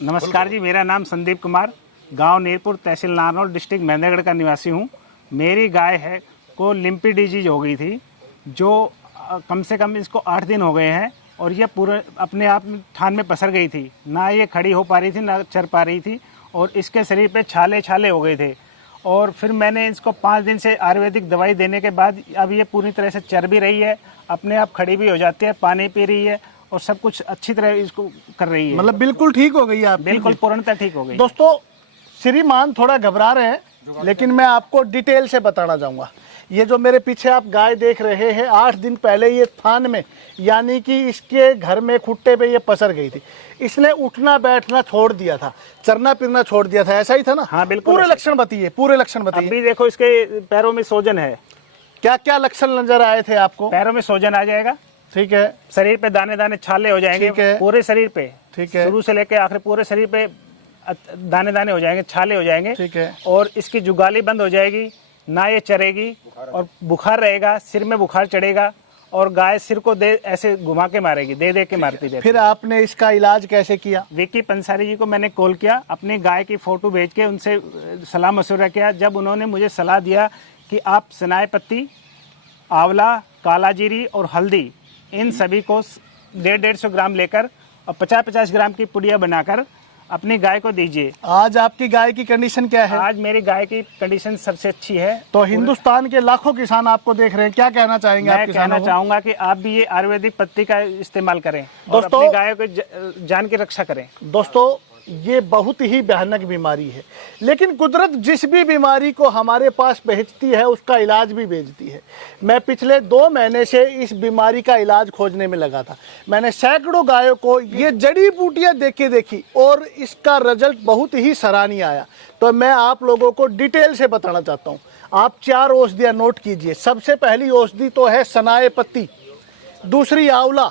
नमस्कार जी, मेरा नाम संदीप कुमार, गांव नीरपुर, तहसील नारनौल, डिस्ट्रिक्ट महेंद्रगढ़ का निवासी हूं। मेरी गाय है को लिम्पी डिजीज हो गई थी, जो कम से कम इसको 8 दिन हो गए हैं और ये पूरे अपने आप थान में पसर गई थी। ना ये खड़ी हो पा रही थी, ना चर पा रही थी और इसके शरीर पे छाले छाले हो गए थे। और फिर मैंने इसको 5 दिन से आयुर्वेदिक दवाई देने के बाद अब ये पूरी तरह से चर भी रही है, अपने आप खड़ी भी हो जाती है, पानी पी रही है और सब कुछ अच्छी तरह इसको कर रही है। मतलब बिल्कुल ठीक हो गई आप? बिल्कुल पूर्णतः ठीक हो गई। दोस्तों, श्रीमान थोड़ा घबरा रहे हैं, लेकिन मैं आपको डिटेल से बताना चाहूँगा। ये जो मेरे पीछे आप गाय देख रहे हैं, 8 दिन पहले ये थान में, यानी कि इसके घर में खुट्टे पे ये पसर गई थी। इसने उठना बैठना छोड़ दिया था, चरना फिरना छोड़ दिया था, ऐसा ही था ना? हाँ बिल्कुल। पूरे लक्षण बताइए, पूरे लक्षण बताइए। अभी देखो इसके पैरों में सोजन है। क्या क्या लक्षण नजर आए थे आपको? पैरों में सोजन आ जाएगा, ठीक है। शरीर पे दाने दाने छाले हो जाएंगे, ठीक है। पूरे शरीर पे, ठीक है। शुरू से लेके आखिर पूरे शरीर पे दाने दाने हो जाएंगे, छाले हो जाएंगे। ठीक है। और इसकी जुगाली बंद हो जाएगी, ना ये चरेगी और बुखार रहेगा, सिर में बुखार चढ़ेगा और गाय सिर को दे ऐसे घुमा के मारेगी, दे दे के मारती रहती। फिर आपने इसका इलाज कैसे किया? विकी पंसारी जी को मैंने कॉल किया, अपनी गाय की फोटो भेज के उनसे सलाह मशवरा किया। जब उन्होंने मुझे सलाह दिया कि आप सनाए पत्ती, आंवला, काला जीरी और हल्दी, इन सभी को 150-150 ग्राम लेकर और 50-50 ग्राम की पुड़िया बनाकर अपनी गाय को दीजिए। आज आपकी गाय की कंडीशन क्या है? आज मेरी गाय की कंडीशन सबसे अच्छी है। तो हिंदुस्तान के लाखों किसान आपको देख रहे हैं, क्या कहना चाहेंगे आप मैं किसानों कहना को? चाहूंगा कि आप भी ये आयुर्वेदिक पत्ती का इस्तेमाल करें और दोस्तों, अपनी गायों को जान की रक्षा करें। दोस्तों, ये बहुत ही भयानक बीमारी है, लेकिन कुदरत जिस भी बीमारी को हमारे पास भेजती है उसका इलाज भी भेजती है। मैं पिछले 2 महीने से इस बीमारी का इलाज खोजने में लगा था। मैंने सैकड़ों गायों को ये जड़ी बूटियां देखी और इसका रिजल्ट बहुत ही सराहनीय आया। तो मैं आप लोगों को डिटेल से बताना चाहता हूँ। आप 4 औषधियाँ नोट कीजिए। सबसे पहली औषधि तो है सनाए पत्ती, दूसरी आंवला,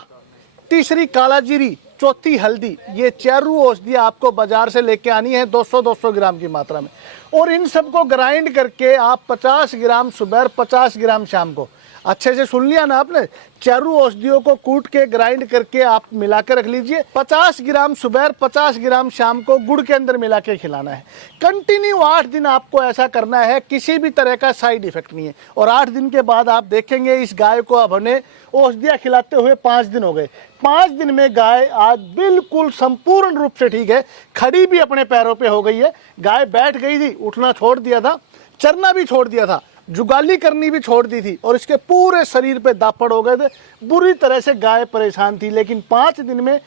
तीसरी काला जीरी, चौथी हल्दी। ये 4 औषधियाँ आपको बाजार से लेके आनी है 200-200 ग्राम की मात्रा में, और इन सबको ग्राइंड करके आप 50 ग्राम सुबह, 50 ग्राम शाम को, अच्छे से सुन लिया ना आपने, 4 औषधियों को कूट के ग्राइंड करके आप मिला के रख लीजिए। 50 ग्राम सुबह, 50 ग्राम शाम को गुड़ के अंदर मिला के खिलाना है। कंटिन्यू 8 दिन आपको ऐसा करना है, किसी भी तरह का साइड इफेक्ट नहीं है। और 8 दिन के बाद आप देखेंगे इस गाय को अब हमने औषधियाँ खिलाते हुए 5 दिन हो गए। 5 दिन में गाय आज बिल्कुल संपूर्ण रूप से ठीक है, खड़ी भी अपने पैरों पे हो गई है। गाय बैठ गई थी, उठना छोड़ दिया था, चरना भी छोड़ दिया था, जुगाली करनी भी छोड़ दी थी और इसके पूरे शरीर पे दापड़ हो गए थे। बुरी तरह से गाय परेशान थी, लेकिन 5 दिन में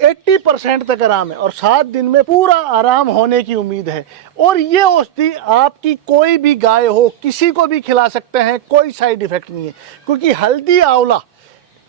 80% तक आराम है और 7 दिन में पूरा आराम होने की उम्मीद है। और ये औषधि आपकी कोई भी गाय हो, किसी को भी खिला सकते हैं, कोई साइड इफेक्ट नहीं है, क्योंकि हल्दी, आंवला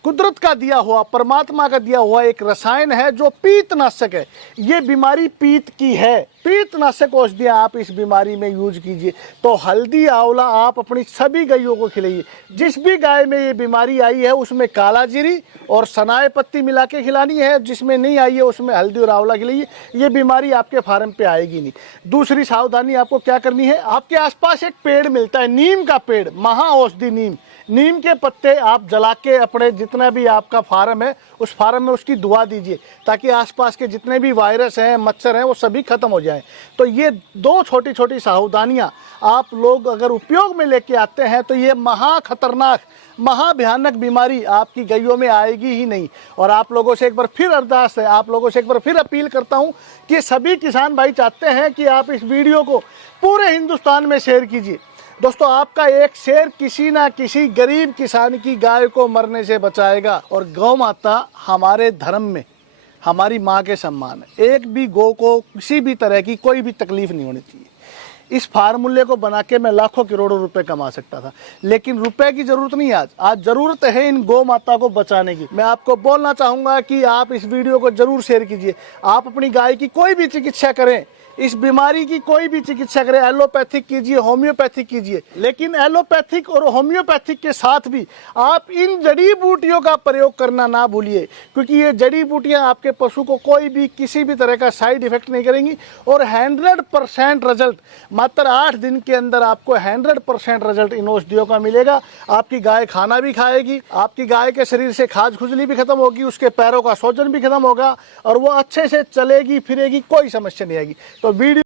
कुदरत का दिया हुआ, परमात्मा का दिया हुआ एक रसायन है जो पीतनाशक है। ये बीमारी पीत की है, पीतनाशक औषधियाँ आप इस बीमारी में यूज कीजिए। तो हल्दी, आंवला आप अपनी सभी गायों को खिलाइए। जिस भी गाय में ये बीमारी आई है उसमें काला जीरी और सनाए पत्ती मिला के खिलानी है, जिसमें नहीं आई है उसमें हल्दी और आंवला खिलाइए। ये बीमारी आपके फार्म पे आएगी नहीं। दूसरी सावधानी आपको क्या करनी है, आपके आसपास एक पेड़ मिलता है, नीम का पेड़, महा औषधि नीम। नीम के पत्ते आप जला के अपने जितना भी आपका फार्म है उस फार्म में उसकी दुआ दीजिए, ताकि आसपास के जितने भी वायरस हैं, मच्छर हैं, वो सभी खत्म हो जाएं। तो ये 2 छोटी छोटी सावधानियां आप लोग अगर उपयोग में लेके आते हैं तो ये महा खतरनाक, महा भयानक बीमारी आपकी गायों में आएगी ही नहीं। और आप लोगों से एक बार फिर अरदास है, आप लोगों से एक बार फिर अपील करता हूं कि सभी किसान भाई चाहते हैं कि आप इस वीडियो को पूरे हिंदुस्तान में शेयर कीजिए। दोस्तों, आपका एक शेयर किसी ना किसी गरीब किसान की गाय को मरने से बचाएगा। और गौ माता हमारे धर्म में हमारी माँ के सम्मान है। एक भी गौ को किसी भी तरह की कोई भी तकलीफ नहीं होनी चाहिए। इस फार्मूले को बना के मैं लाखों करोड़ों रुपए कमा सकता था, लेकिन रुपए की जरूरत नहीं है। आज जरूरत है इन गौ माता को बचाने की। मैं आपको बोलना चाहूंगा कि आप इस वीडियो को जरूर शेयर कीजिए। आप अपनी गाय की कोई भी चिकित्सा करें, इस बीमारी की कोई भी चिकित्सा करें, एलोपैथिक कीजिए, होम्योपैथिक कीजिए, लेकिन एलोपैथिक और होम्योपैथिक के साथ भी आप इन जड़ी बूटियों का प्रयोग करना ना भूलिए, क्योंकि ये जड़ी बूटियां आपके पशु को कोई भी किसी भी तरह का साइड इफेक्ट नहीं करेंगी और 100% रिजल्ट मात्र 8 दिन के अंदर आपको 100% रिजल्ट इन औषधियों का मिलेगा। आपकी गाय खाना भी खाएगी, आपकी गाय के शरीर से खाज खुजली भी खत्म होगी, उसके पैरों का सूजन भी खत्म होगा और वो अच्छे से चलेगी फिरेगी, कोई समस्या नहीं आएगी। तो वीडियो